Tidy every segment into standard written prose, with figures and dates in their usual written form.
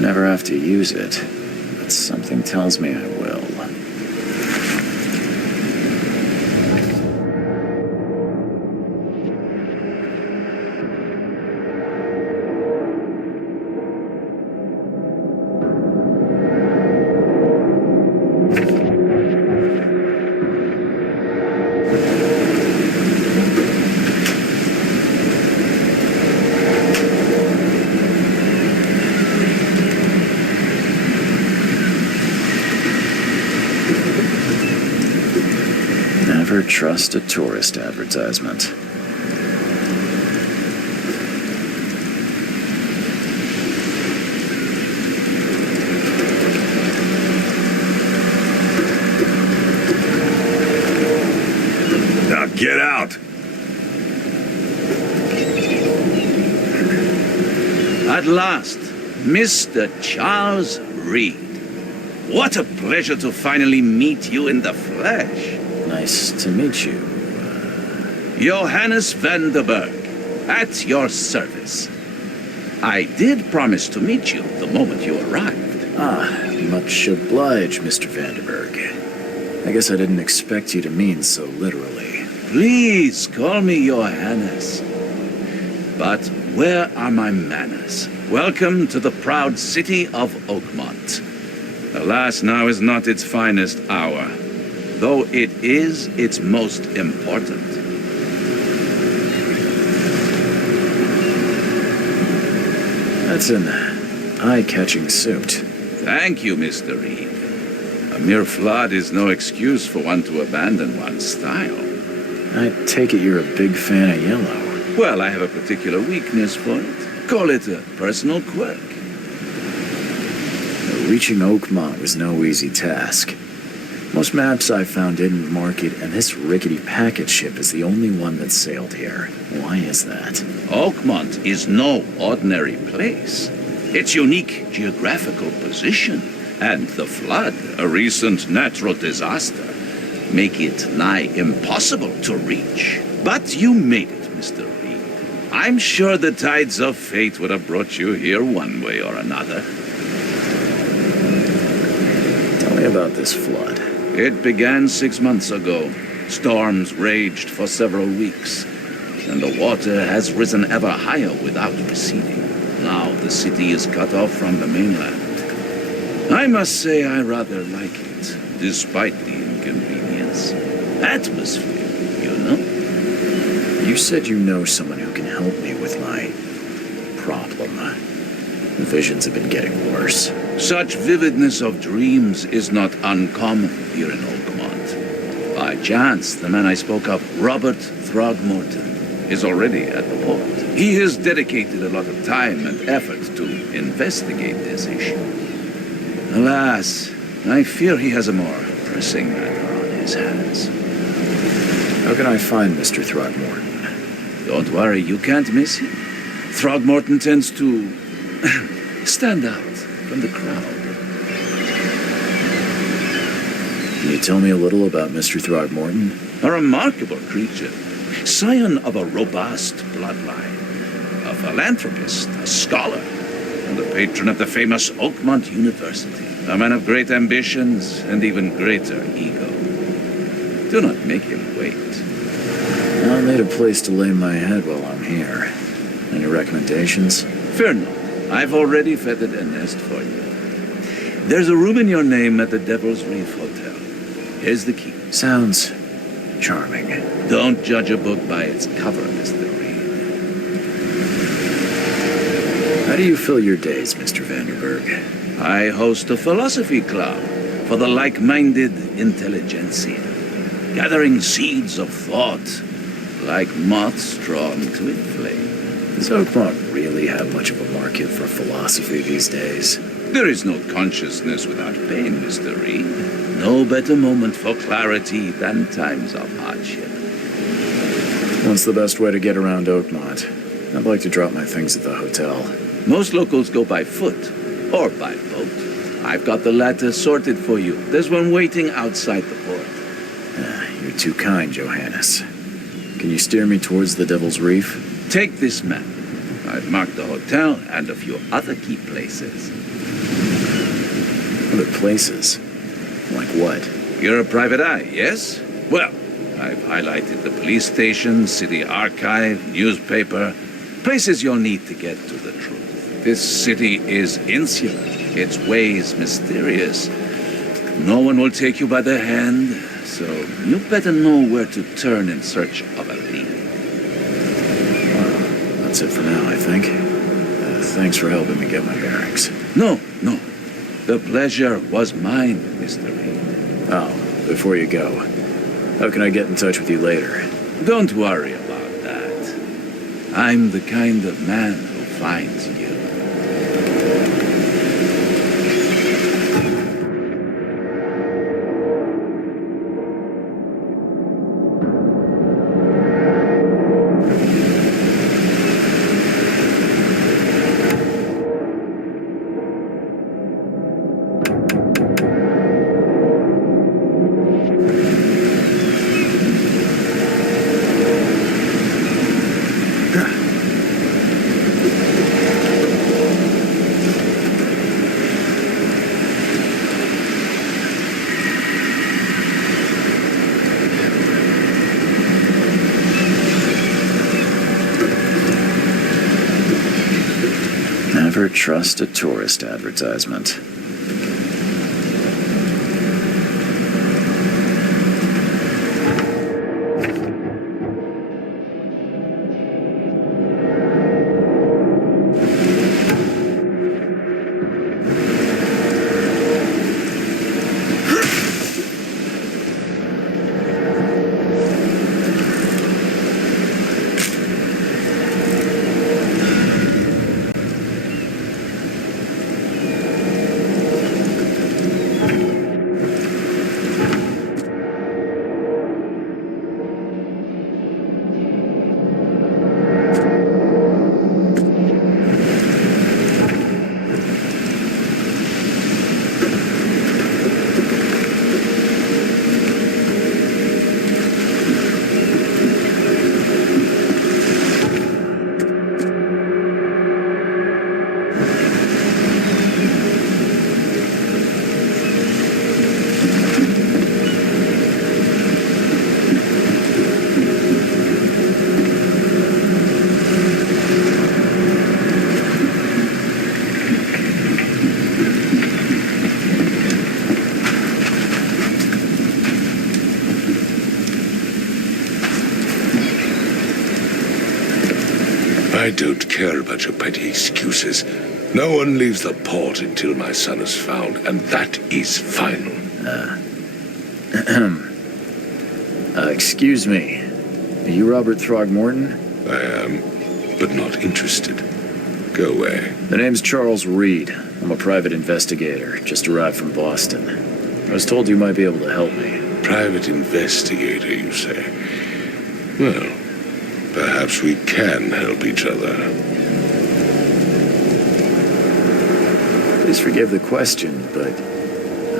Never have to use it, but something tells me I will. Never trust a tourist advertisement. Now get out! At last, Mr. Charles Reed. What a pleasure to finally meet you in the flesh. Nice to meet you. Johannes van der Berg, at your service. I did promise to meet you the moment you arrived. Much obliged, Mr. Vanderberg. I guess I didn't expect you to mean so literally. Please call me Johannes. But where are my manners? Welcome to the proud city of Oakmont. Alas, now is not its finest hour, though it is its most important. That's an eye-catching suit. Thank you, Mr. Reed. A mere flood is no excuse for one to abandon one's style. I take it you're a big fan of yellow. Well, I have a particular weakness for it. Call it a personal quirk. Reaching Oakmont was no easy task. Most maps I found didn't mark it, and this rickety packet ship is the only one that sailed here. Why is that? Oakmont is no ordinary place. Its unique geographical position and the flood, a recent natural disaster, make it nigh impossible to reach. But you made it, Mr. Reed. I'm sure the tides of fate would have brought you here one way or another. Tell me about this flood. It began 6 months ago. Storms raged for several weeks, and the water has risen ever higher without receding. Now the city is cut off from the mainland. I must say I rather like it, despite the inconvenience. Atmosphere, you know? You said you know someone who can help me with my problem. The visions have been getting worse. Such vividness of dreams is not uncommon here in Oakmont. By chance, the man I spoke of, Robert Throgmorton, is already at the port. He has dedicated a lot of time and effort to investigate this issue. Alas, I fear he has a more pressing matter on his hands. How can I find Mr. Throgmorton? Don't worry, you can't miss him. Throgmorton tends to stand out from the crowd. Can you tell me a little about Mr. Throgmorton? A remarkable creature, scion of a robust bloodline, a philanthropist, a scholar, and the patron of the famous Oakmont University, a man of great ambitions and even greater ego. Do not make him wait. I'll need a place to lay my head while I'm here. Any recommendations? Fear not, I've already feathered a nest for you. There's a room in your name at the Devil's Reef Hotel. Here's the key. Sounds charming. Don't judge a book by its cover, Mr. Reed. How do you fill your days, Mr. Vanderberg? I host a philosophy club for the like-minded intelligentsia, gathering seeds of thought like moths drawn to a flame. Does Oakmont really have much of a market for philosophy these days? There is no consciousness without pain, Mr. Reed. No better moment for clarity than times of hardship. What's the best way to get around Oakmont? I'd like to drop my things at the hotel. Most locals go by foot or by boat. I've got the latter sorted for you. There's one waiting outside the port. You're too kind, Johannes. Can you steer me towards the Devil's Reef? Take this map. I've marked the hotel and a few other key places. Other places? Like what? You're a private eye, yes? Well, I've highlighted the police station, city archive, newspaper, places you'll need to get to the truth. This city is insular, its ways mysterious. No one will take you by the hand, so you better know where to turn in search of a lead. Well, that's it for now, I think. Thanks for helping me get my bearings. No. The pleasure was mine, Mr. Reed. Oh, before you go, how can I get in touch with you later? Don't worry about that. I'm the kind of man who finds you. Never trust a tourist advertisement. I don't care about your petty excuses. No one leaves the port until my son is found, and that is final. Excuse me. Are you Robert Throgmorton? I am, but not interested. Go away. The name's Charles Reed. I'm a private investigator, just arrived from Boston. I was told you might be able to help me. Private investigator, you say? Well, perhaps we can help each other. Please forgive the question, but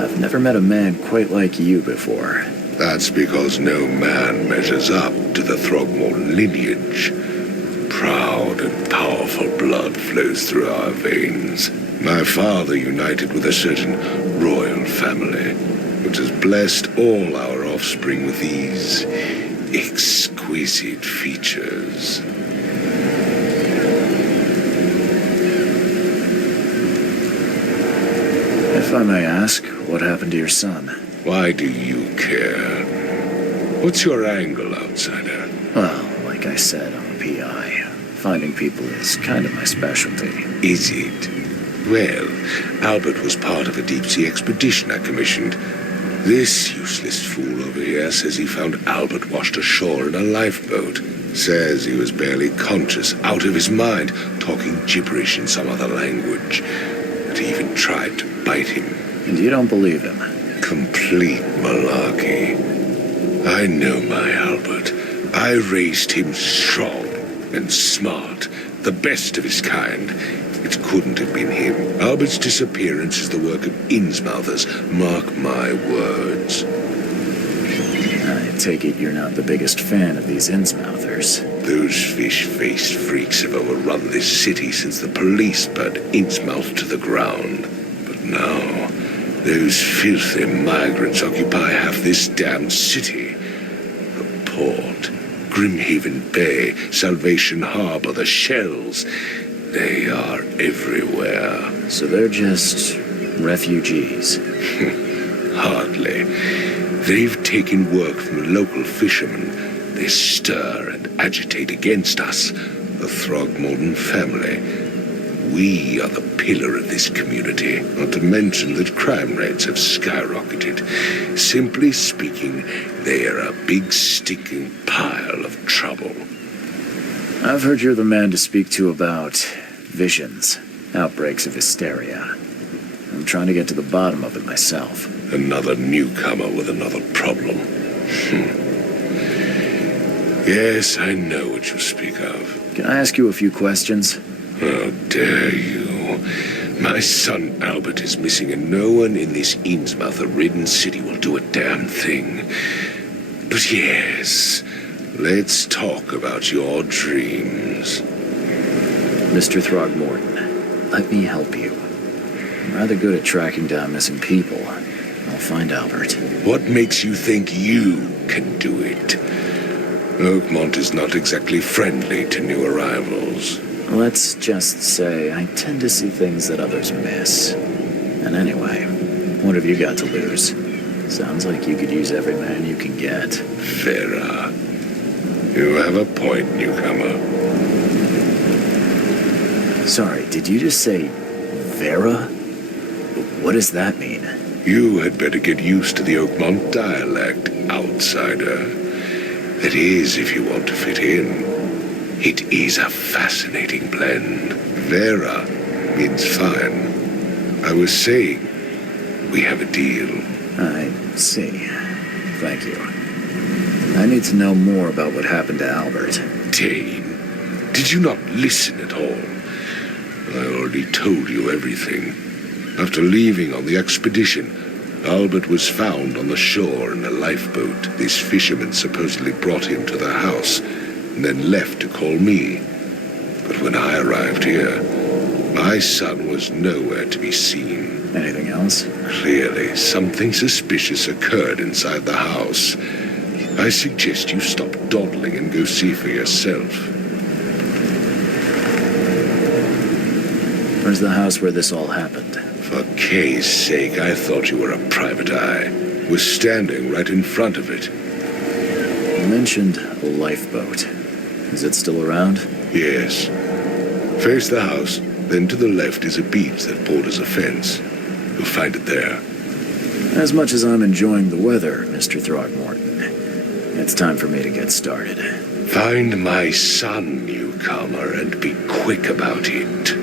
I've never met a man quite like you before. That's because no man measures up to the Throgmorton lineage. Proud and powerful blood flows through our veins. My father united with a certain royal family, which has blessed all our offspring with these exquisite features. If I may ask, what happened to your son? Why do you care? What's your angle, outsider? Well, like I said, I'm a PI. Finding people is kind of my specialty. Is it? Well, Albert was part of a deep-sea expedition I commissioned. This useless fool over here says he found Albert washed ashore in a lifeboat. Says he was barely conscious, out of his mind, talking gibberish in some other language. That he even tried to bite him. And you don't believe him? Complete malarkey. I know my Albert. I raised him strong and smart, the best of his kind. It couldn't have been him. Albert's disappearance is the work of Innsmouthers. Mark my words. I take it you're not the biggest fan of these Innsmouthers. Those fish-faced freaks have overrun this city since the police burned Innsmouth to the ground. But now, those filthy migrants occupy half this damned city. The port, Grimhaven Bay, Salvation Harbor, the Shells. They are everywhere. So they're just refugees? Hardly. They've taken work from local fishermen. They stir and agitate against us, the Throgmorton family. We are the pillar of this community, not to mention that crime rates have skyrocketed. Simply speaking, they are a big stinking pile of trouble. I've heard you're the man to speak to about visions, outbreaks of hysteria. I'm trying to get to the bottom of it myself. Another newcomer with another problem. Yes, I know what you speak of. Can I ask you a few questions? How dare you? My son Albert is missing, and no one in this Innsmouth-ridden city will do a damn thing. But yes, let's talk about your dreams. Mr. Throgmorton, let me help you. I'm rather good at tracking down missing people. I'll find Albert. What makes you think you can do it? Oakmont is not exactly friendly to new arrivals. Let's just say I tend to see things that others miss. And anyway, what have you got to lose? Sounds like you could use every man you can get. Vera. You have a point, newcomer. Sorry, did you just say Vera? What does that mean? You had better get used to the Oakmont dialect, outsider. That is, if you want to fit in. It is a fascinating blend. Vera means fine. I was saying, we have a deal. I see. Thank you. I need to know more about what happened to Albert. Dane, did you not listen at all? I already told you everything. After leaving on the expedition, Albert was found on the shore in a lifeboat. This fisherman supposedly brought him to the house, and then left to call me. But when I arrived here, my son was nowhere to be seen. Anything else? Clearly, something suspicious occurred inside the house. I suggest you stop dawdling and go see for yourself. Where's the house where this all happened? For Kay's sake, I thought you were a private eye. Was standing right in front of it. You mentioned a lifeboat. Is it still around? Yes. Face the house, then to the left is a beach that borders a fence. You'll find it there. As much as I'm enjoying the weather, Mr. Throgmorton, it's time for me to get started. Find my son, newcomer, and be quick about it.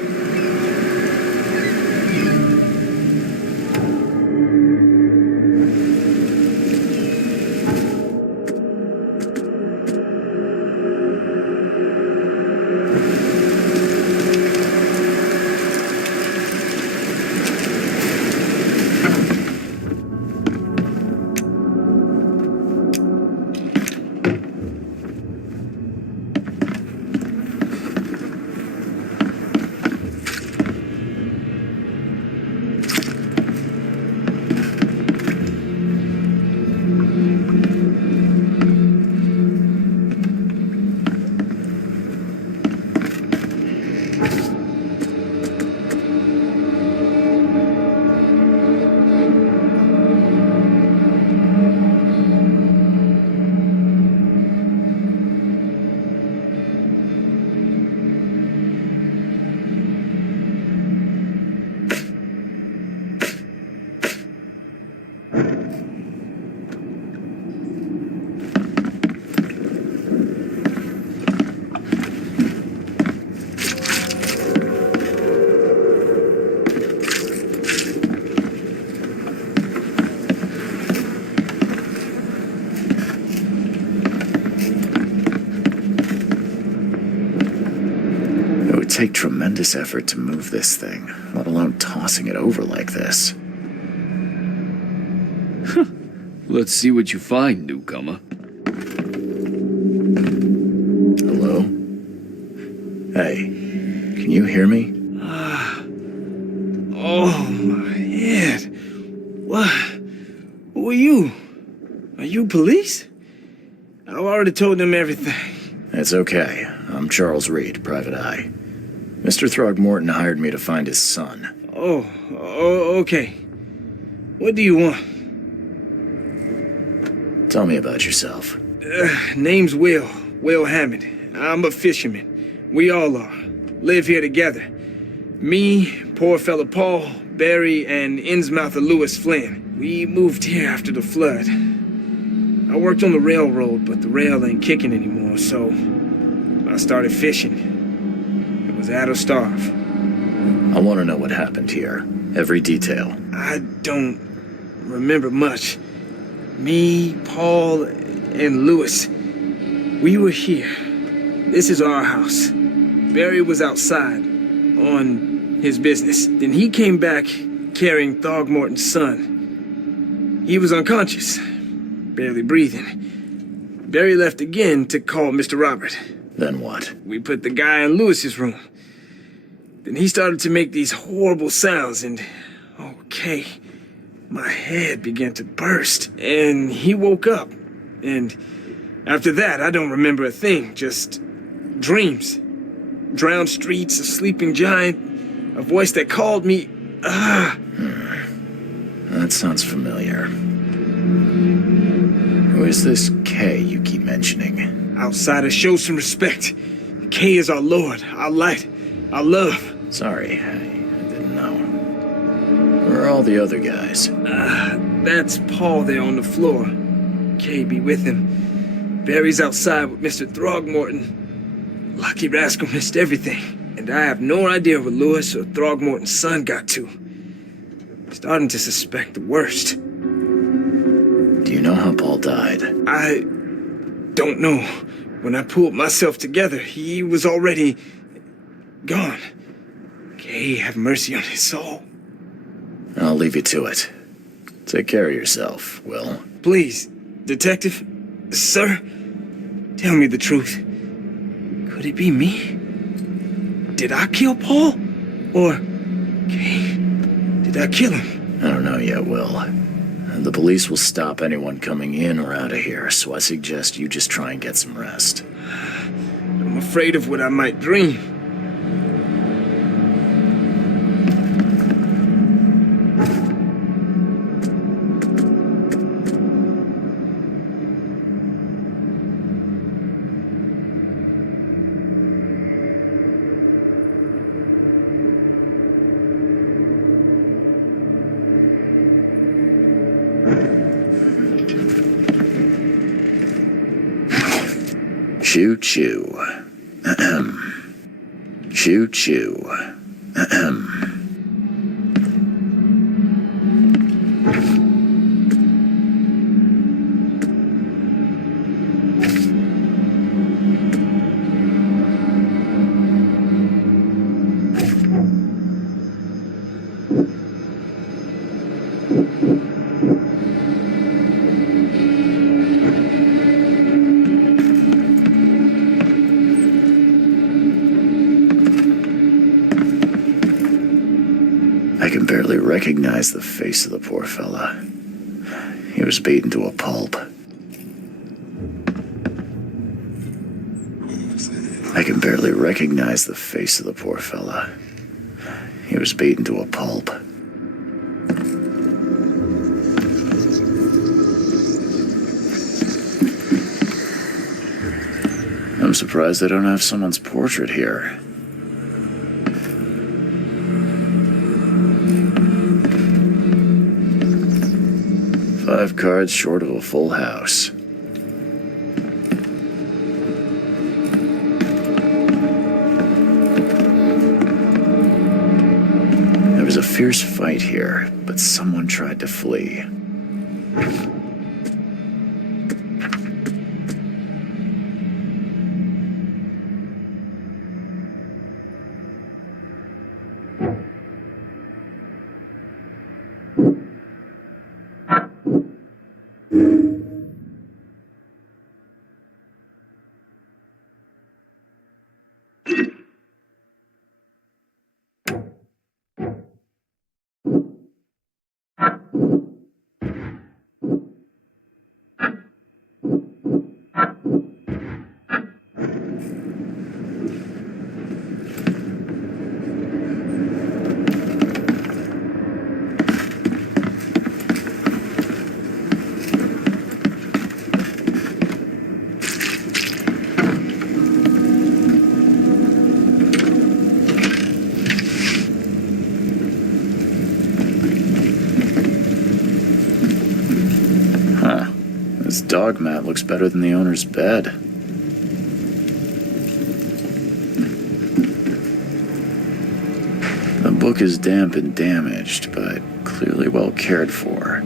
Take tremendous effort to move this thing, let alone tossing it over like this. Let's see what you find, newcomer. Hello? Hey, can you hear me? Oh, my head. What? Who are you? Are you police? I've already told them everything. It's okay. I'm Charles Reed, Private Eye. Mr. Throgmorton hired me to find his son. Oh, okay. What do you want? Tell me about yourself. Name's Will Hammond. I'm a fisherman. We all are. Live here together. Me, poor fella Paul, Barry, and Innsmouther Lewis Flynn. We moved here after the flood. I worked on the railroad, but the rail ain't kicking anymore, so I started fishing. It was out of starve. I want to know what happened here. Every detail. I don't remember much. Me, Paul, and Lewis, we were here. This is our house. Barry was outside on his business. Then he came back carrying Throgmorton's son. He was unconscious, barely breathing. Barry left again to call Mr. Robert. Then what? We put the guy in Lewis's room. Then he started to make these horrible sounds and, okay, my head began to burst. And he woke up. And after that, I don't remember a thing, just dreams. Drowned streets, a sleeping giant, a voice that called me. That sounds familiar. Who is this K you keep mentioning? Outsiders, show some respect. K is our lord, our light, our love. Sorry, I didn't know. Where are all the other guys? That's Paul there on the floor. K be with him. Barry's outside with Mr. Throgmorton. Lucky rascal missed everything. And I have no idea where Lewis or Throgmorton's son got to. Starting to suspect the worst. Do you know how Paul died? I don't know. When I pulled myself together, he was already gone. Kay, have mercy on his soul. I'll leave you to it. Take care of yourself, Will. Please, Detective, sir, tell me the truth. Could it be me? Did I kill Paul? Or, Kay, did I kill him? I don't know yet, Will. The police will stop anyone coming in or out of here, so I suggest you just try and get some rest. I'm afraid of what I might dream. Choo choo. Ahem. Choo choo. Ahem. I can barely recognize the face of the poor fella. He was beaten to a pulp. I can barely recognize the face of the poor fella. He was beaten to a pulp. I'm surprised they don't have someone's portrait here. Five cards short of a full house. There was a fierce fight here, but someone tried to flee. This dog mat looks better than the owner's bed. The book is damp and damaged, but clearly well cared for.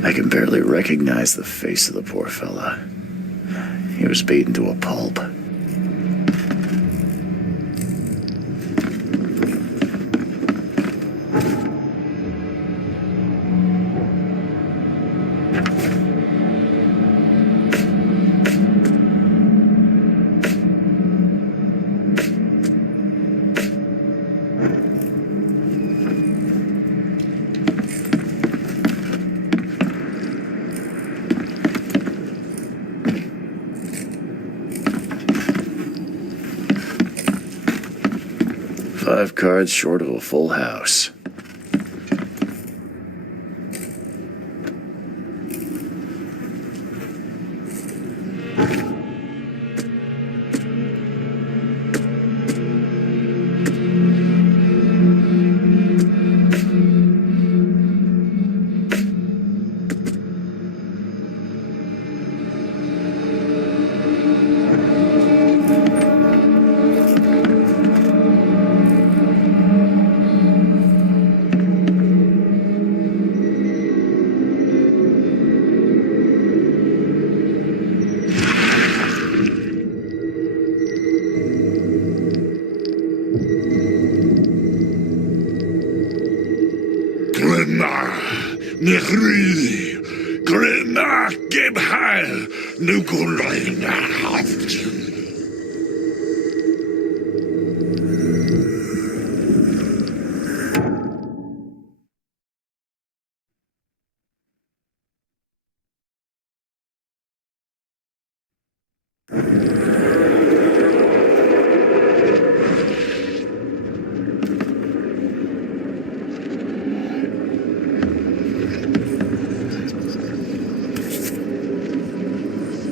I can barely recognize the face of the poor fella. He was beaten to a pulp. 5 cards short of a full house. Nechri, Grena, Gebheil, Nukulina.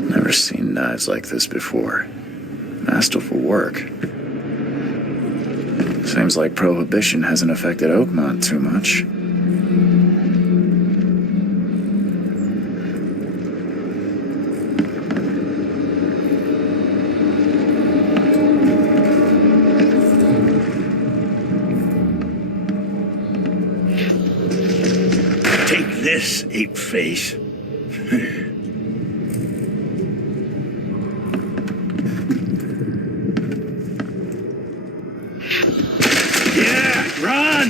Never seen knives like this before. Masterful work. Seems like Prohibition hasn't affected Oakmont too much. Take this, ape face. Yeah, run!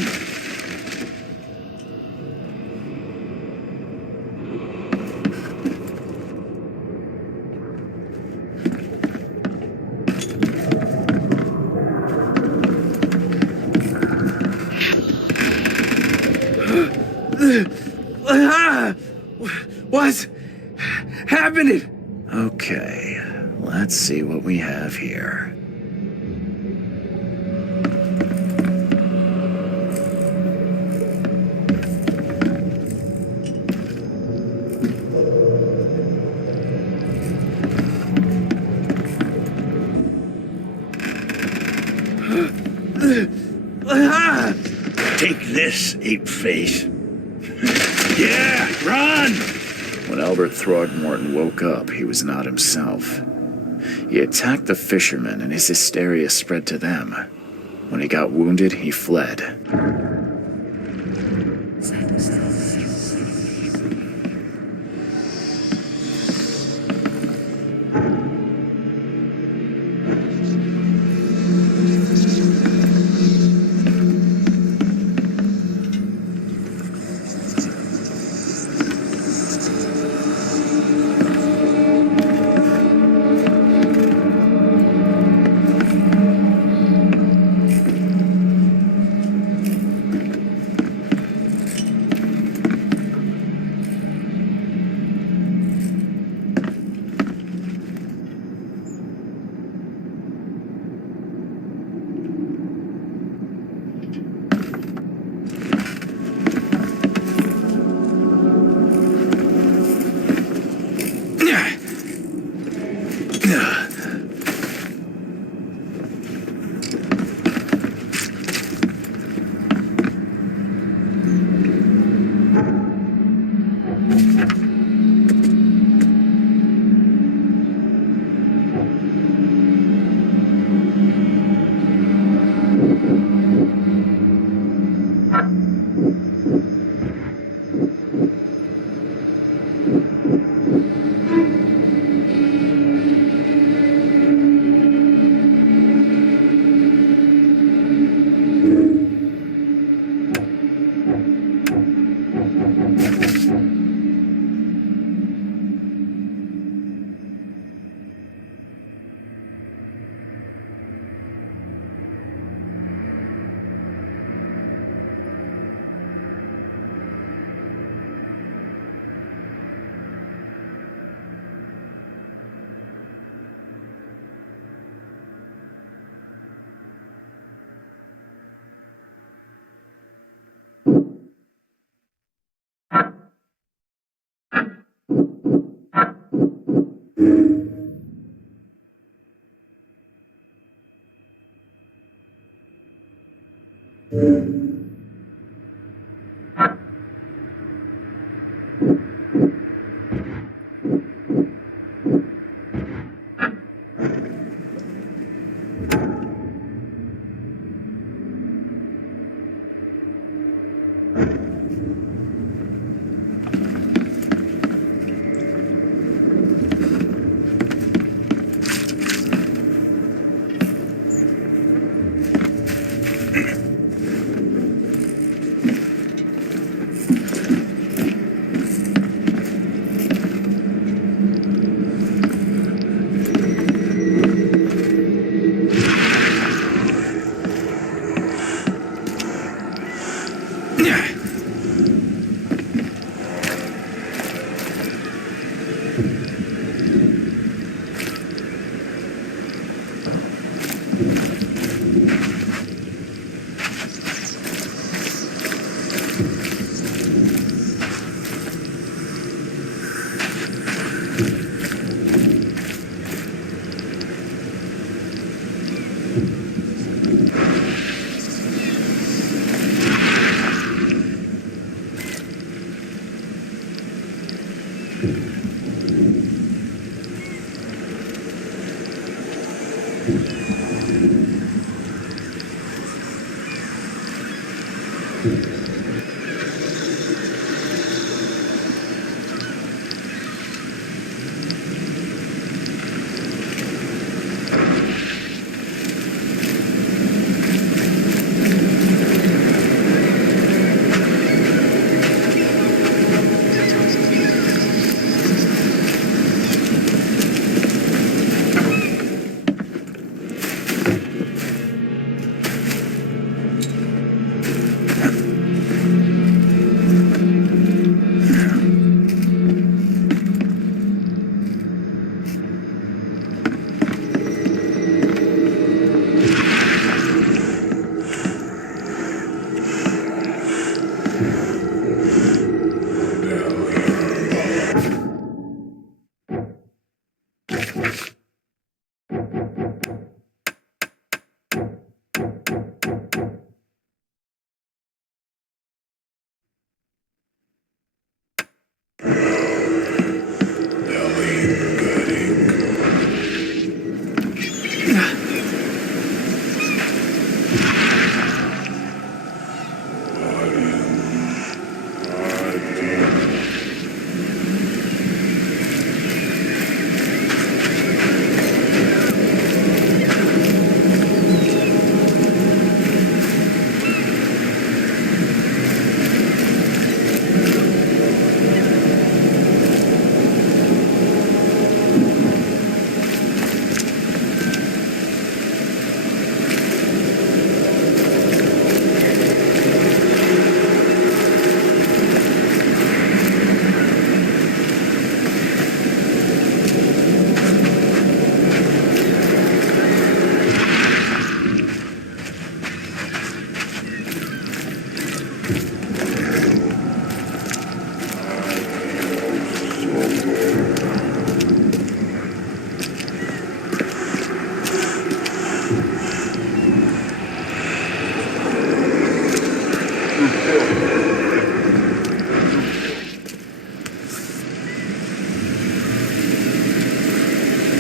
What's happening? Okay, let's see what we have here. Take this, ape face. Yeah, run! When Albert Throgmorton woke up, he was not himself. He attacked the fishermen, and his hysteria spread to them. When he got wounded, he fled.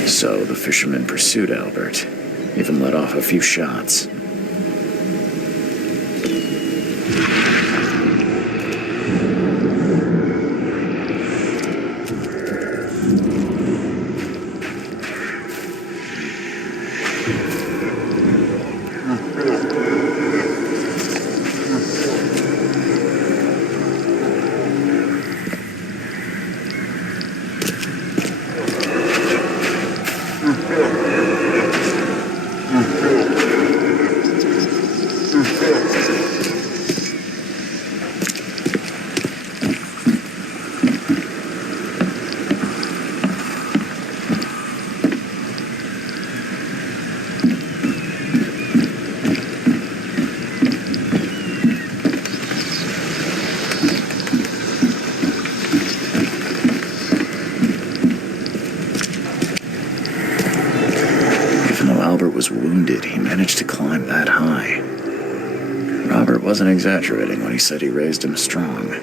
So the fisherman pursued Albert, even let off a few shots. Albert was wounded, he managed to climb that high. Robert wasn't exaggerating when he said he raised him strong.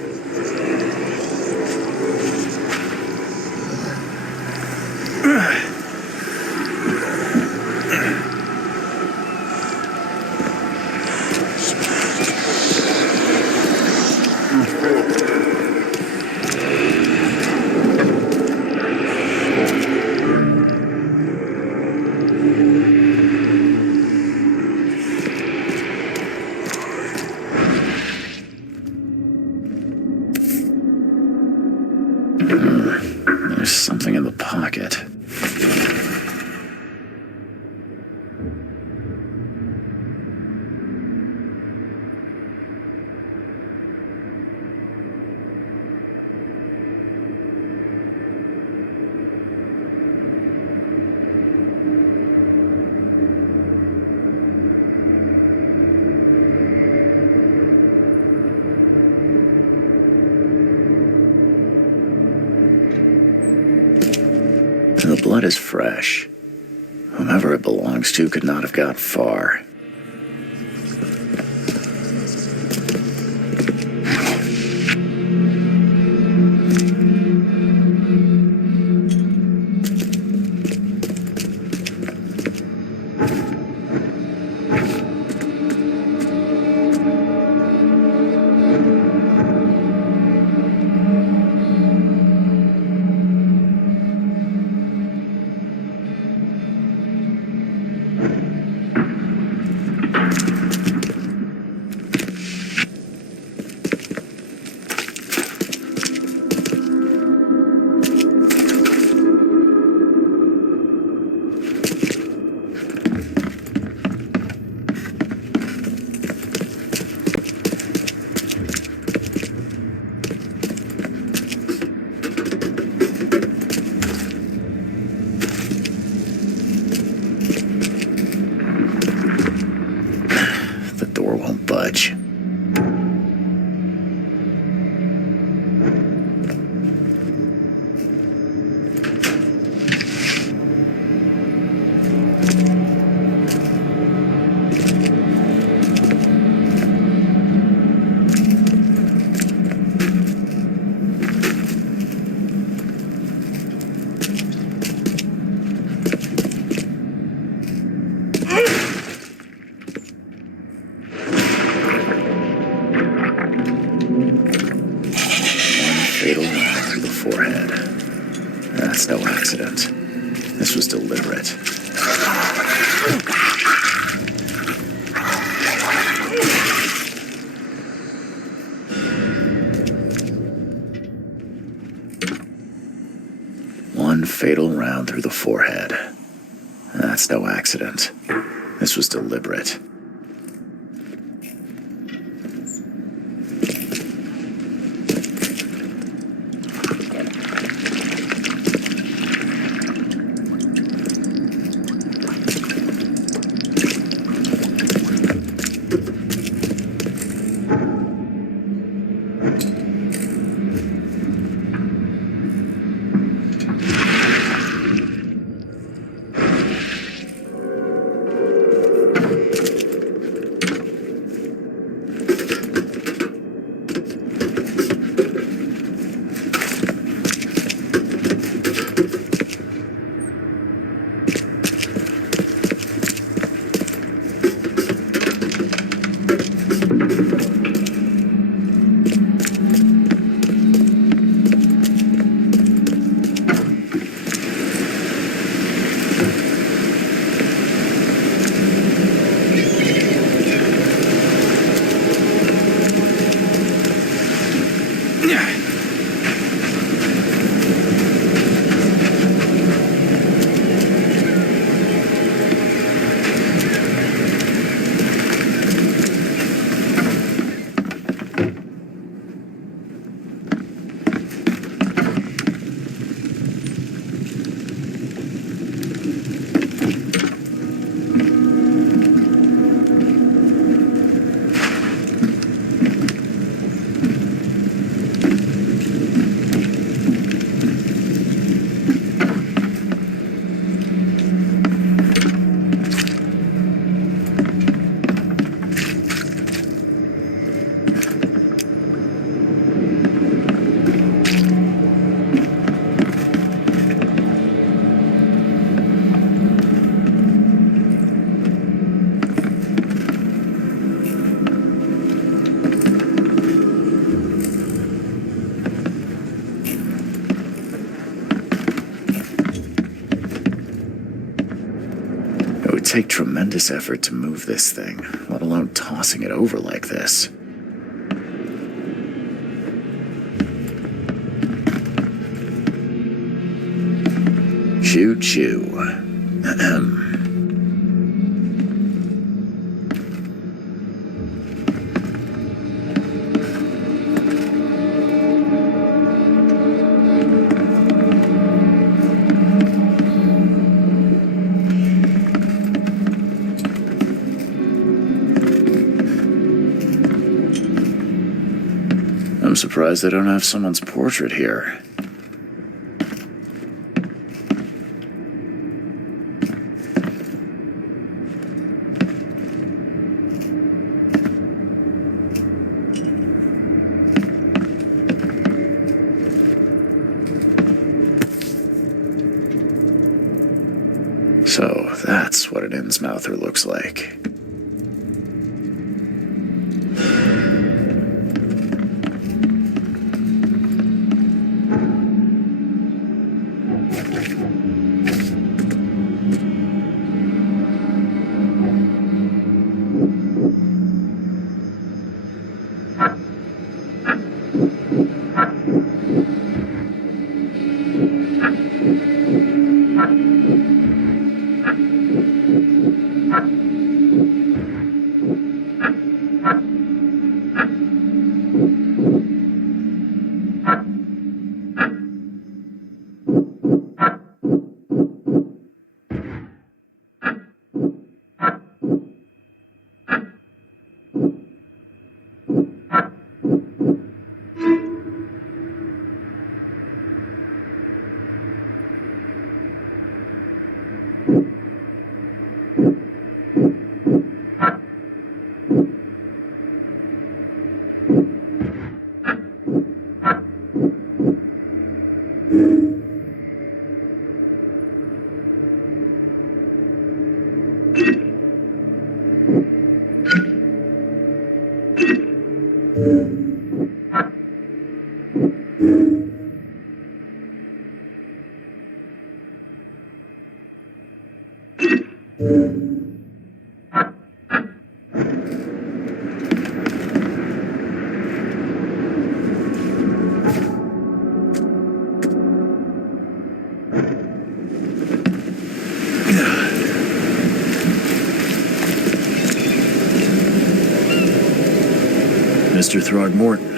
There's something in the pocket. The blood is fresh. Whomever it belongs to could not have got far. The door won't budge. Fatal wound to the forehead. That's no accident. This was deliberate. One fatal round through the forehead. That's no accident. This was deliberate. take tremendous effort to move this thing, let alone tossing it over like this. Choo choo. Ahem. I'm surprised they don't have someone's portrait here. So that's what an Innsmouther looks like. Mr. Throgmorton,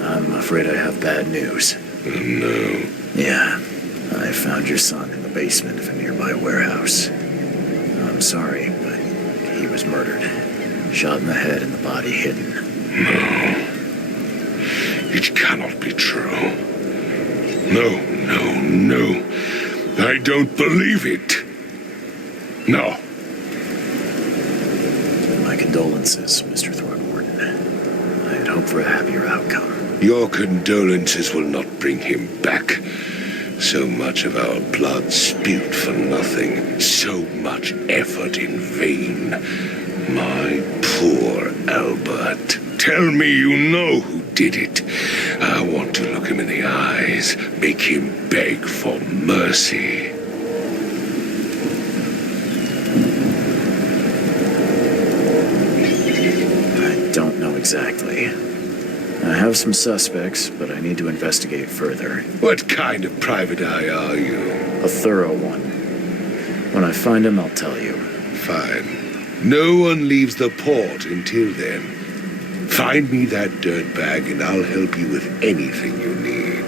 I'm afraid I have bad news. Oh, no. Yeah, I found your son in the basement of a nearby warehouse. I'm sorry, but he was murdered. Shot in the head and the body hidden. No. It cannot be true. No, no, no. I don't believe it. No. My condolences, Mr. Throgmorton. I'd hope for a happier outcome. Your condolences will not bring him back. So much of our blood spilled for nothing. So much effort in vain. My poor Albert. Tell me you know who did it. I want to look him in the eyes. Make him beg for mercy. I don't know exactly. I have some suspects, but I need to investigate further. What kind of private eye are you? A thorough one. When I find him, I'll tell you. Fine. No one leaves the port until then. Find me that dirtbag and I'll help you with anything you need.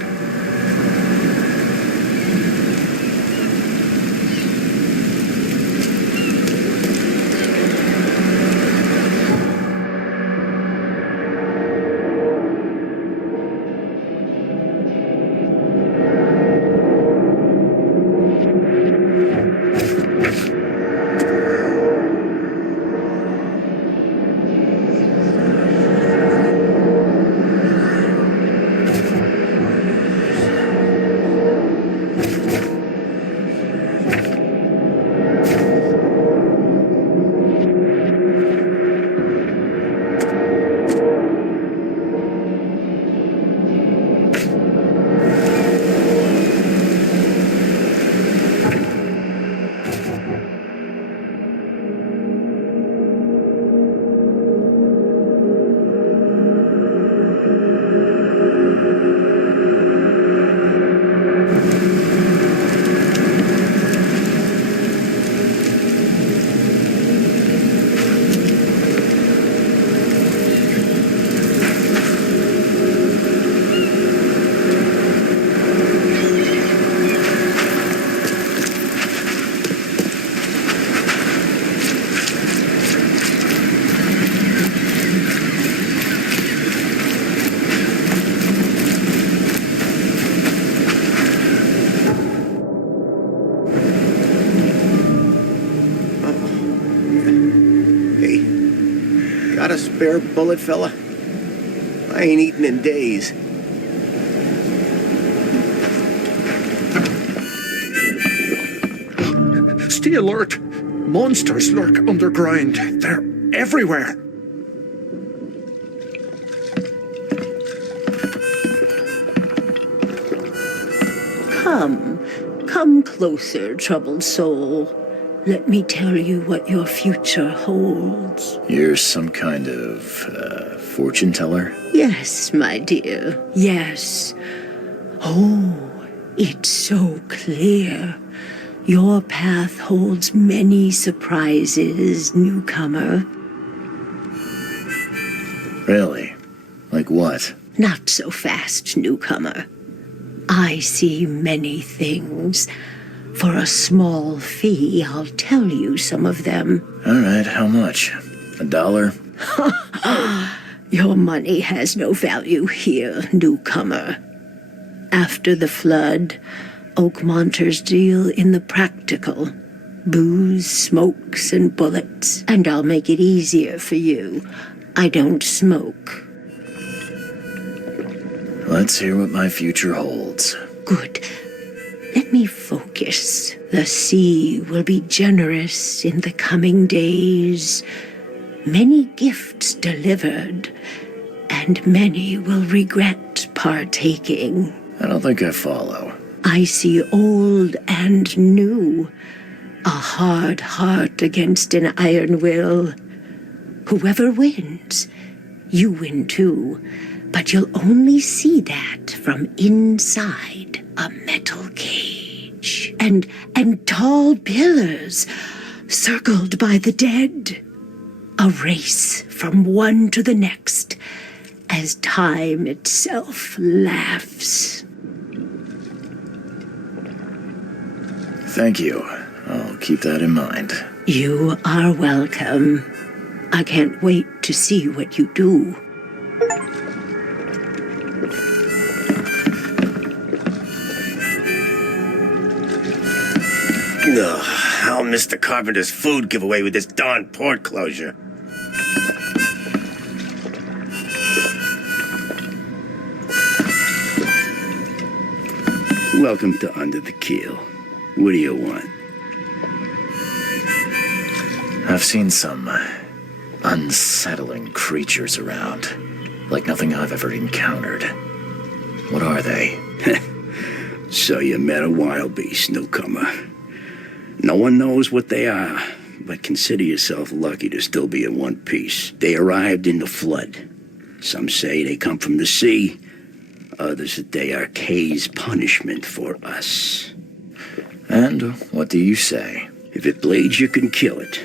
Got a spare bullet, fella? I ain't eaten in days. Stay alert! Monsters lurk underground. They're everywhere. Come closer, troubled soul. Let me tell you what your future holds. You're some kind of, fortune teller? Yes, my dear, yes. Oh, it's so clear. Your path holds many surprises, newcomer. Really? Like what? Not so fast, newcomer. I see many things. For a small fee, I'll tell you some of them. All right, how much? $1? Your money has no value here, newcomer. After the flood, Oakmonters deal in the practical. Booze, smokes, and bullets. And I'll make it easier for you. I don't smoke. Let's hear what my future holds. Good. Let me focus. The sea will be generous in the coming days. Many gifts delivered, and many will regret partaking. I don't think I follow. I see old and new. A hard heart against an iron will. Whoever wins, you win too. But you'll only see that from inside a metal cage. And tall pillars circled by the dead. A race from one to the next as time itself laughs. Thank you. I'll keep that in mind. You are welcome. I can't wait to see what you do. Ugh, I'll miss the carpenter's food giveaway with this darn port closure. Welcome to Under the Keel. What do you want? I've seen some unsettling creatures around, like nothing I've ever encountered. What are they? So you met a wild beast, newcomer. No one knows what they are, but consider yourself lucky to still be in one piece. They arrived in the flood. Some say they come from the sea. Others that they are Kay's punishment for us. And what do you say? If it bleeds, you can kill it.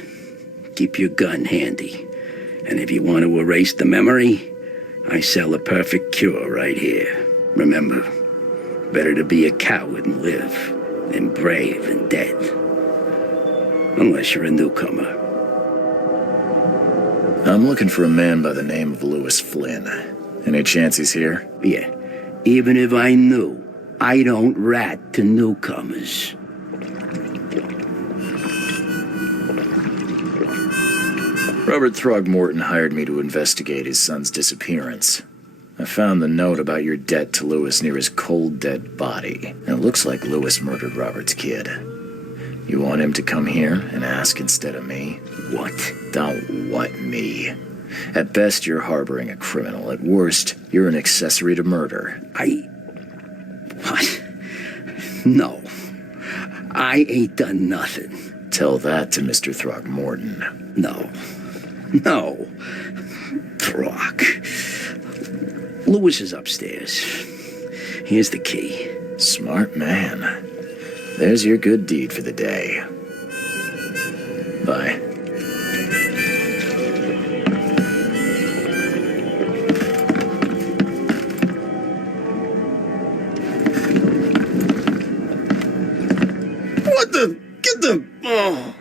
Keep your gun handy. And if you want to erase the memory, I sell a perfect cure right here. Remember, better to be a coward and live than brave and dead. Unless you're a newcomer. I'm looking for a man by the name of Lewis Flynn. Any chance he's here? Yeah, even if I knew, I don't rat to newcomers. Robert Throgmorton hired me to investigate his son's disappearance. I found the note about your debt to Lewis near his cold, dead body. And it looks like Lewis murdered Robert's kid. You want him to come here and ask instead of me? What? Don't what me. At best, you're harboring a criminal. At worst, you're an accessory to murder. What? No. I ain't done nothing. Tell that to Mr. Throgmorton. No. Throg. Lewis is upstairs. Here's the key. Smart man. There's your good deed for the day. Bye. What the? Get the... Oh.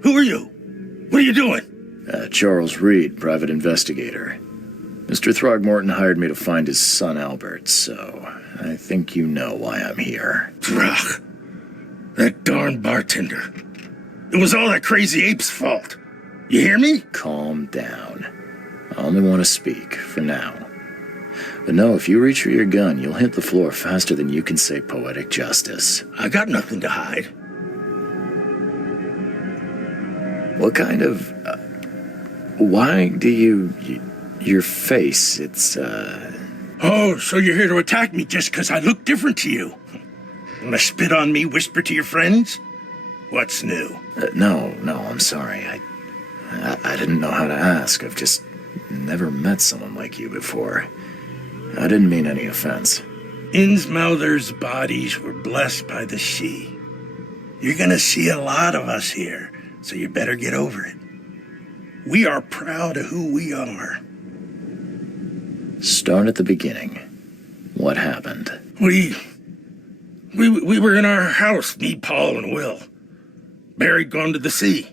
Who are you? What are you doing? Charles Reed, private investigator. Mr. Throgmorton hired me to find his son Albert, so I think you know why I'm here. Throg. That darn bartender. It was all that crazy ape's fault. You hear me? Calm down. I only want to speak, for now. But no, if you reach for your gun, you'll hit the floor faster than you can say poetic justice. I got nothing to hide. What kind of... why do you... your face, it's, Oh, so you're here to attack me just because I look different to you? Wanna spit on me, whisper to your friends? What's new? no, I'm sorry. I didn't know how to ask. I've just never met someone like you before. I didn't mean any offense. Innsmouther's bodies were blessed by the She. You're gonna see a lot of us here, so you better get over it. We are proud of who we are. Start at the beginning. What happened? We were in our house, me, Paul, and Will. Barry'd gone to the sea.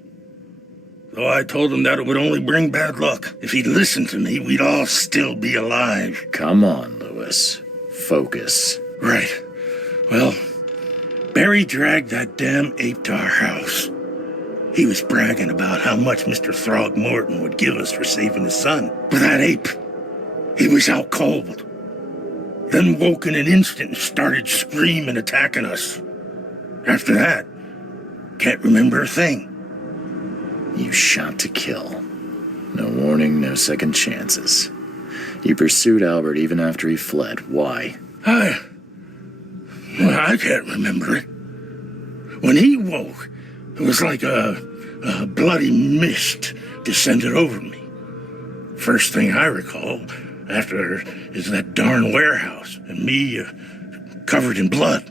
So I told him that it would only bring bad luck. If he'd listened to me, we'd all still be alive. Come on, Lewis. Focus. Right. Well, Barry dragged that damn ape to our house. He was bragging about how much Mr. Throgmorton would give us for saving his son. But that ape, he was out cold. Then woke in an instant and started screaming, attacking us. After that, can't remember a thing. You shot to kill. No warning, no second chances. You pursued Albert even after he fled. Why? I can't remember it. When he woke, it was like a bloody mist descended over me. First thing I recall after is that darn warehouse and me covered in blood.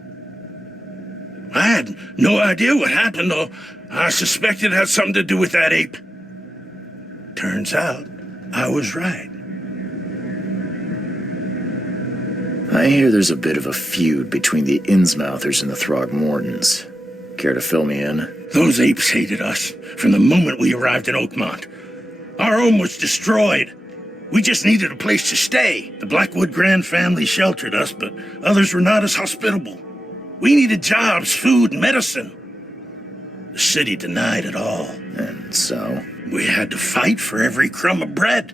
I had no idea what happened, though. I suspected it had something to do with that ape. Turns out, I was right. I hear there's a bit of a feud between the Innsmouthers and the Throgmortons. Care to fill me in? Those apes hated us from the moment we arrived in Oakmont. Our home was destroyed. We just needed a place to stay. The Blackwood Grand family sheltered us, but others were not as hospitable. We needed jobs, food, and medicine. The city denied it all. And so? We had to fight for every crumb of bread.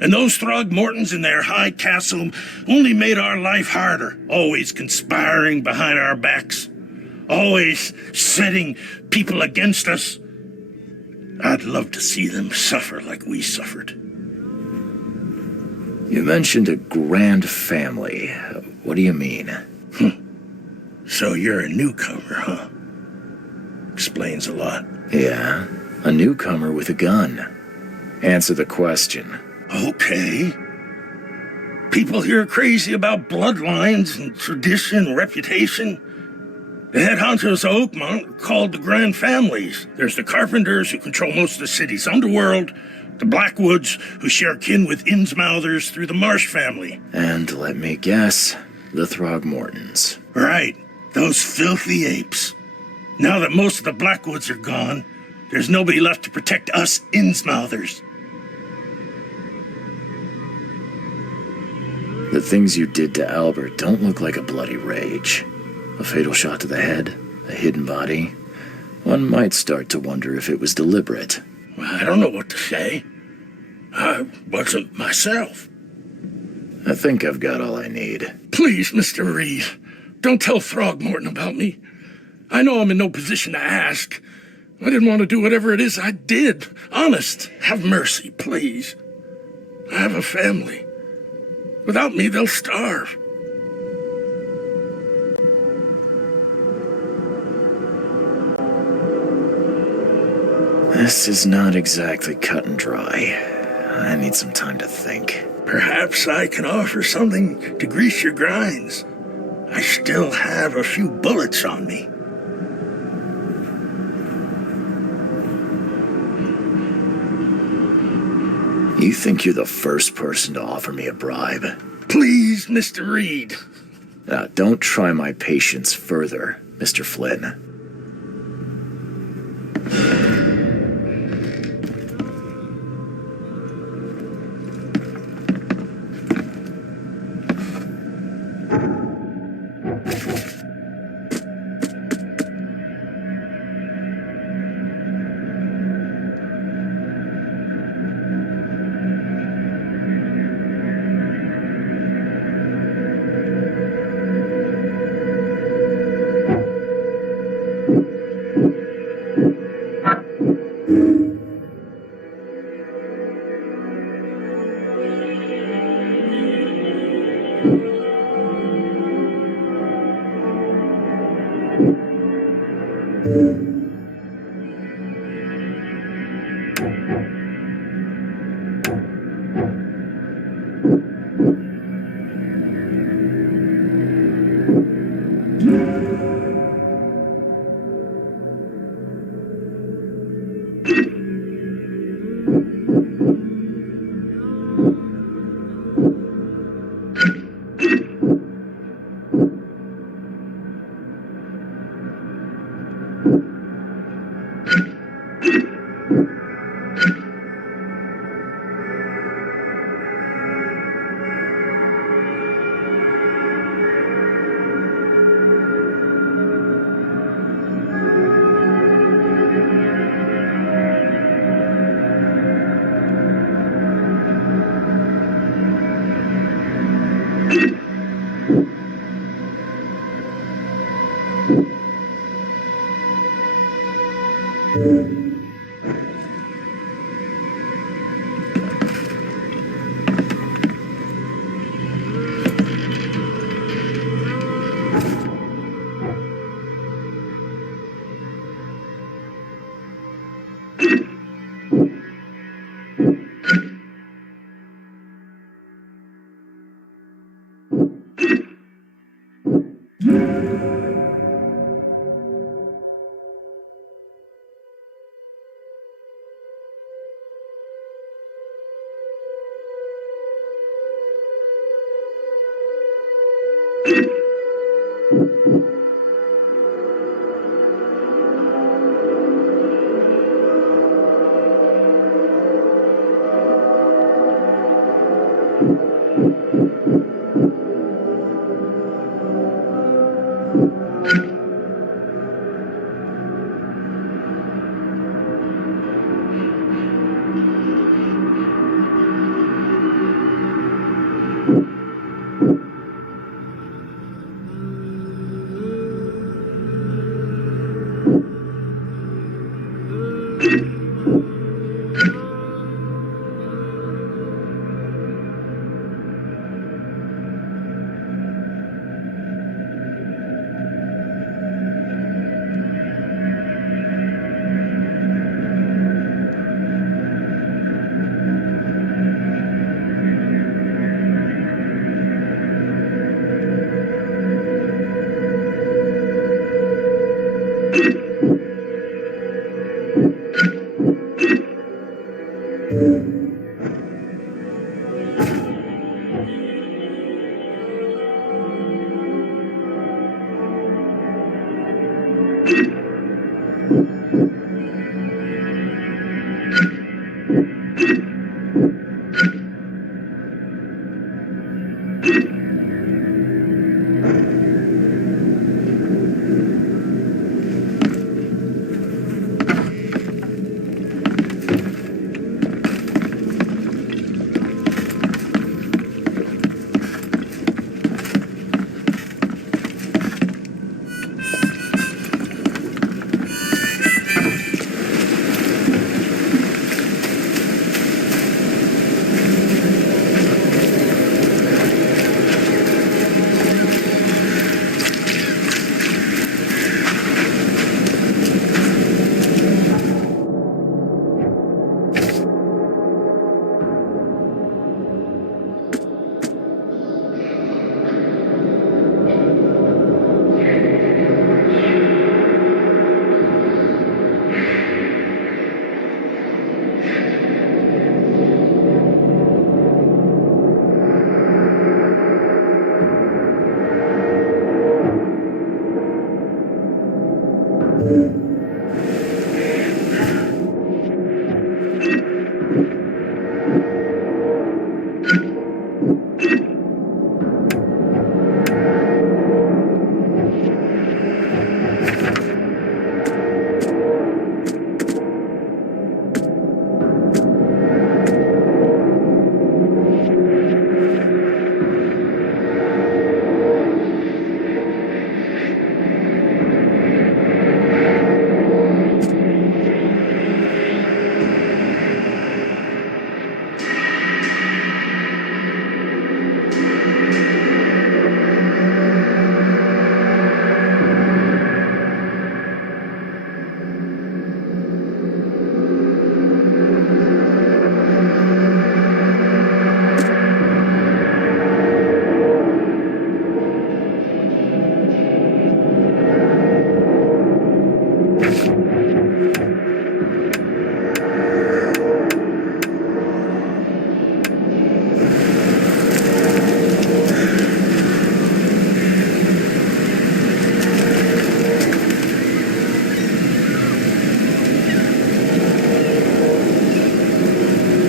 And those Throgmortons in their high castle only made our life harder, always conspiring behind our backs, always setting people against us. I'd love to see them suffer like we suffered. You mentioned a grand family. What do you mean? So you're a newcomer, huh? Explains a lot. Yeah, a newcomer with a gun. Answer the question. Okay. People here are crazy about bloodlines and tradition and reputation. The head honchos of Oakmont are called the Grand Families. There's the Carpenters, who control most of the city's underworld, the Blackwoods, who share kin with Innsmouthers through the Marsh family. And let me guess, the Throgmortons. Right, those filthy apes. Now that most of the Blackwoods are gone, there's nobody left to protect us Innsmouthers. The things you did to Albert don't look like a bloody rage. A fatal shot to the head, a hidden body. One might start to wonder if it was deliberate. I don't know what to say. I wasn't myself. I think I've got all I need. Please, Mr. Reed, don't tell Throgmorton about me. I know I'm in no position to ask. I didn't want to do whatever it is I did. Honest, have mercy, please. I have a family. Without me, they'll starve. This is not exactly cut and dry. I need some time to think. Perhaps I can offer something to grease your grinds. I still have a few bullets on me. You think you're the first person to offer me a bribe? Please, Mr. Reed. Now, don't try my patience further, Mr. Flynn.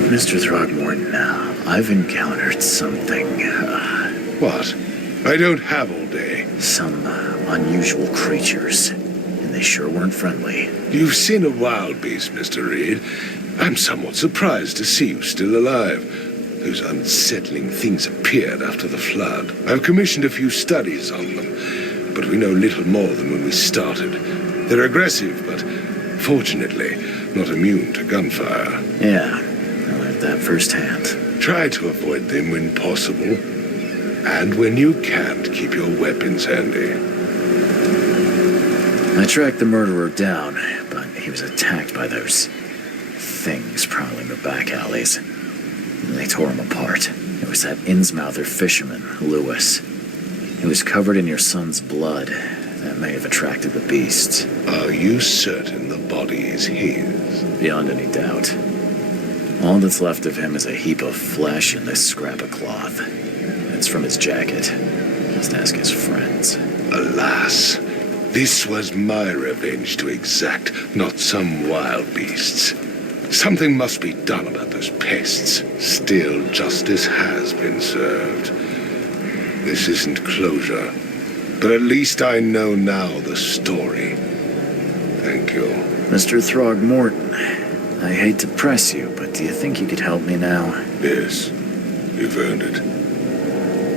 Mr. Throgmorton, I've encountered something, What? I don't have all day. some unusual creatures, and they sure weren't friendly. You've seen a wild beast, Mr. Reed. I'm somewhat surprised to see you still alive. Those unsettling things appeared after the flood. I've commissioned a few studies on them, but we know little more than when we started. They're aggressive, but fortunately not immune to gunfire. Yeah, I learned that firsthand. Try to avoid them when possible. And when you can't, keep your weapons handy. I tracked the murderer down, but he was attacked by those things prowling the back alleys. They tore him apart. It was that Innsmouther fisherman, Lewis. It was covered in your son's blood. That may have attracted the beasts. Are you certain the body is his? Beyond any doubt. All that's left of him is a heap of flesh and this scrap of cloth. It's from his jacket. Just ask his friends. Alas, this was my revenge to exact, not some wild beast's. Something must be done about those pests. Still, justice has been served. This isn't closure, but at least I know now the story. Thank you. Mr. Throgmorton, I hate to press you, but do you think you could help me now? Yes, you've earned it.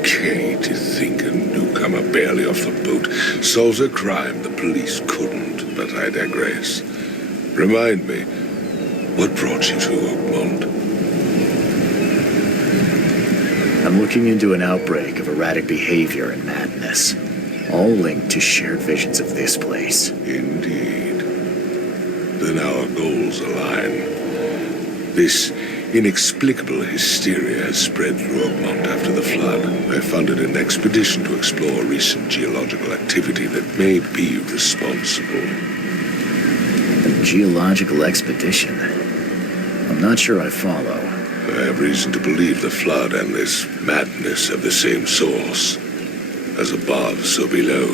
Okay, to think a newcomer barely off the boat solves a crime the police couldn't, but I digress. Remind me, what brought you to Oakmont? I'm looking into an outbreak of erratic behavior and madness, all linked to shared visions of this place. Indeed. Then our goals align. This inexplicable hysteria has spread through Oakmont after the flood. I funded an expedition to explore recent geological activity that may be responsible. A geological expedition? I'm not sure I follow. I have reason to believe the flood and this madness have the same source. As above, so below.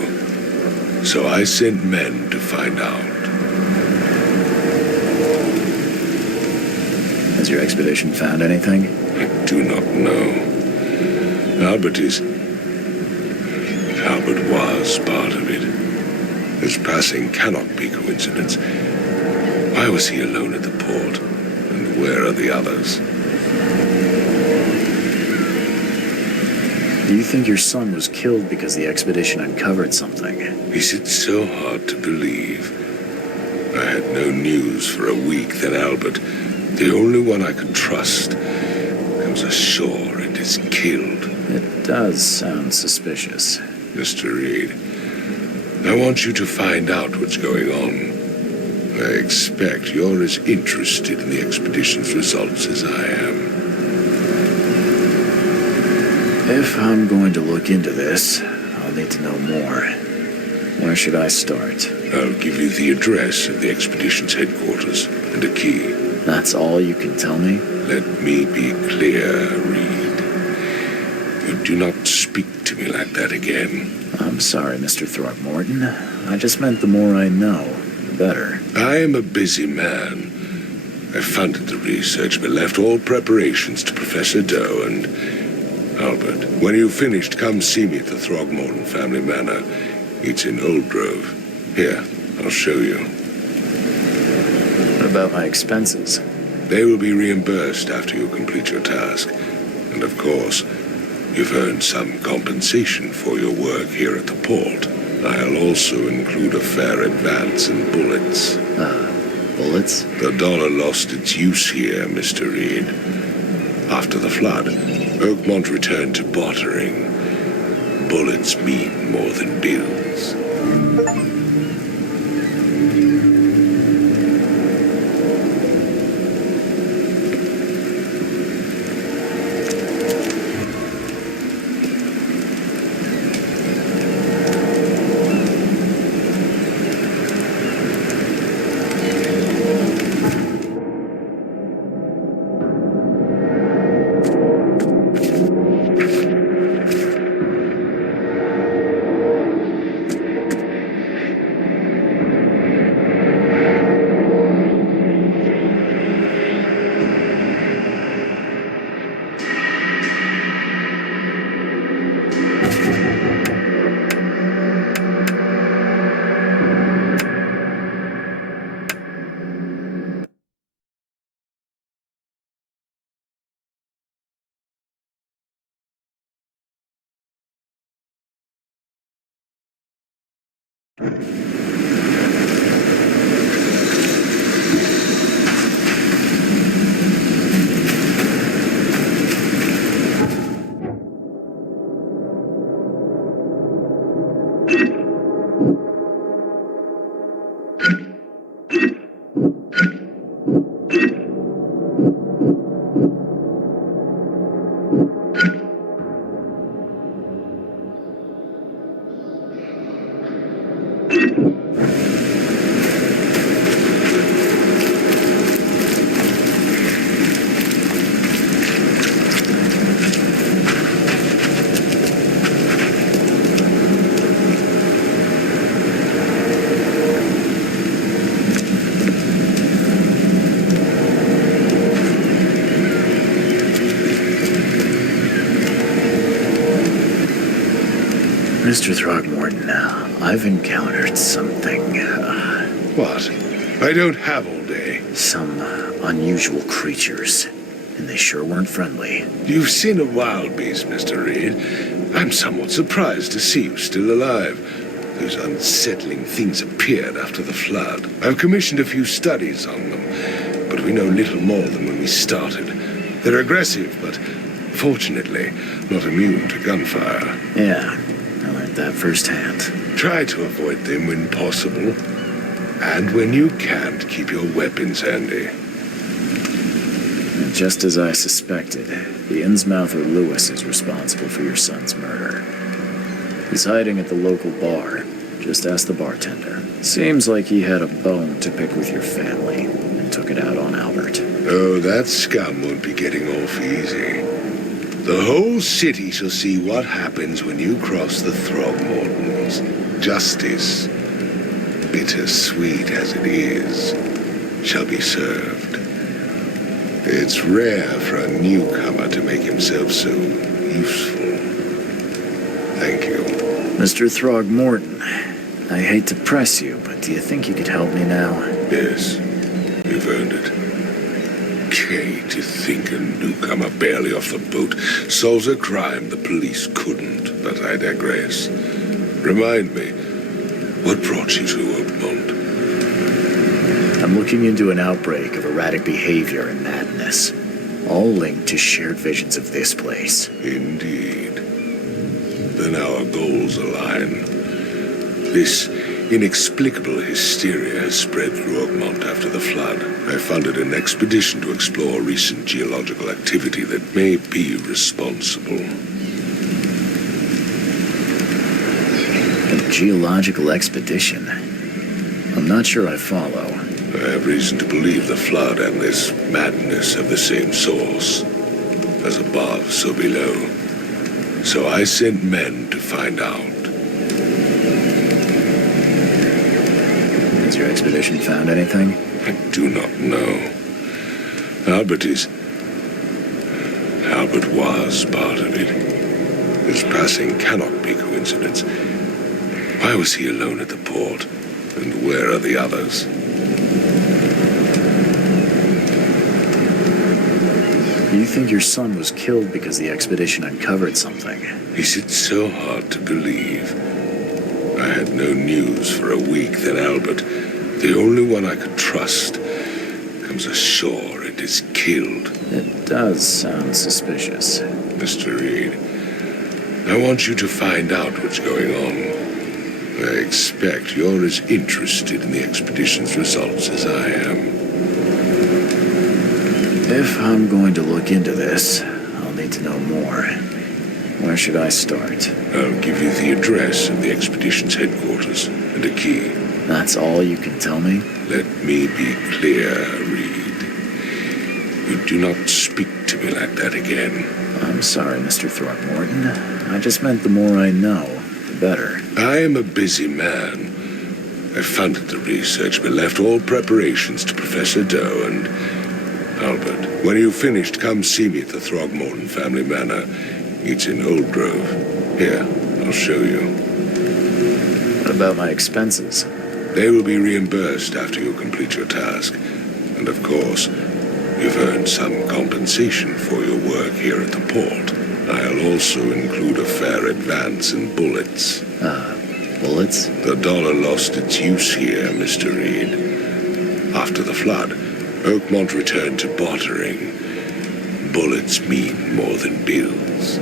So I sent men to find out. Has your expedition found anything? I do not know. Albert was part of it. His passing cannot be coincidence. Why was he alone at the port? And where are the others? Do you think your son was killed because the expedition uncovered something? Is it so hard to believe? I had no news for a week. Then Albert, the only one I could trust, comes ashore and is killed. It does sound suspicious. Mr. Reed, I want you to find out what's going on. I expect you're as interested in the expedition's results as I am. If I'm going to look into this, I'll need to know more. Where should I start? I'll give you the address of the expedition's headquarters and a key. That's all you can tell me? Let me be clear, Reed. You do not speak to me like that again. I'm sorry, Mr. Throgmorton. I just meant the more I know, the better. I am a busy man. I funded the research but left all preparations to Professor Doe and Albert. When you've finished, come see me at the Throgmorton family manor. It's in Old Grove. Here, I'll show you. What about my expenses? They will be reimbursed after you complete your task. And of course, you've earned some compensation for your work here at the port. I'll also include a fair advance in bullets. Bullets? The dollar lost its use here, Mr. Reed. After the flood, Oakmont returned to bartering. Bullets mean more than bills. Mr. Throgmorton, I've encountered something, What? I don't have all day. some unusual creatures, and they sure weren't friendly. You've seen a wild beast, Mr. Reed. I'm somewhat surprised to see you still alive. Those unsettling things appeared after the flood. I've commissioned a few studies on them, but we know little more than when we started. They're aggressive, but fortunately not immune to gunfire. Yeah, I learned that firsthand. Try to avoid them when possible. And when you can't, keep your weapons handy. And just as I suspected, the Innsmouther Lewis is responsible for your son's murder. He's hiding at the local bar. Just ask the bartender. Seems like he had a bone to pick with your family and took it out on Albert. Oh, that scum won't be getting off easy. The whole city shall see what happens when you cross the Throgmortons. Justice, bittersweet as it is, shall be served. It's rare for a newcomer to make himself so useful. Thank you. Mr. Throgmorton, I hate to press you, but do you think you could help me now? Yes, you've earned it. Okay, to think a newcomer barely off the boat solves a crime the police couldn't, but I digress. Remind me, what brought you to Oakmont? I'm looking into an outbreak of erratic behavior and madness, all linked to shared visions of this place. Indeed. Then our goals align. This inexplicable hysteria has spread through Oakmont after the flood. I funded an expedition to explore recent geological activity that may be responsible. A geological expedition? I'm not sure I follow. I have reason to believe the flood and this madness have the same source. As above, so below. So I sent men to find out. Has your expedition found anything? I do not know. Albert was part of it. His passing cannot be coincidence. Why was he alone at the port? And where are the others? Do you think your son was killed because the expedition uncovered something? Is it so hard to believe? I had no news for a week, then Albert, the only one I could trust, comes ashore and is killed. It does sound suspicious. Mr. Reed, I want you to find out what's going on. I expect you're as interested in the expedition's results as I am. If I'm going to look into this, I'll need to know more. Where should I start? I'll give you the address of the expedition's headquarters and a key. That's all you can tell me? Let me be clear, Reed. You do not speak to me like that again. I'm sorry, Mr. Throckmorton. I just meant the more I know, the better. I am a busy man. I funded the research but left all preparations to Professor Doe and Albert. When you've finished, come see me at the Throgmorton family manor. It's in Old Grove. Here, I'll show you. What about my expenses? They will be reimbursed after you complete your task. And of course, you've earned some compensation for your work here at the port. I'll also include a fair advance in bullets. Bullets? The dollar lost its use here, Mr. Reed. After the flood, Oakmont returned to bartering. Bullets mean more than bills.